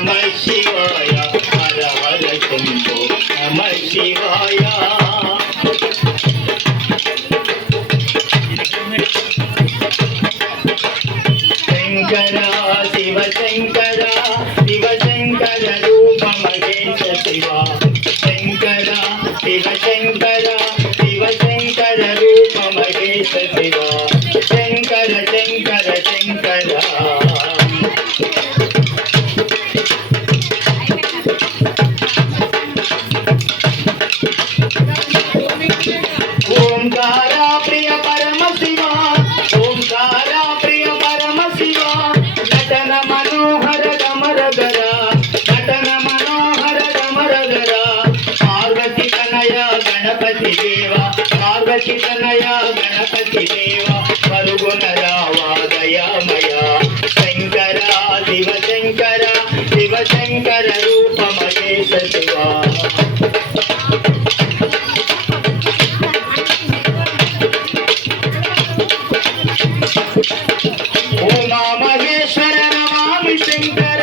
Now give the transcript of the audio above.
నమః శివాయ హర హర శంభో నమః శివాయ శంకర శివ శంకర శివ శంకర రూప మహేశ శివ శంకర శివ శంకర శివ శంకర రూప మహేశ శివ శంకర శంకర శంకర ఓంకార ప్రియ పరమ శివ ఓంకార ప్రియ పరమ శివ నటన మనోహర గమరగర నటన మనోహర గమరగర పార్వతి తనయ గణపతి దేవ పార్వతి తనయ గణపతి దేవ పరుగున రావా దయామయ శంకర శివ శంకర శివ శంకర రూప మహేశ శివ ఉమా మహేశ్వర నమామి శంకర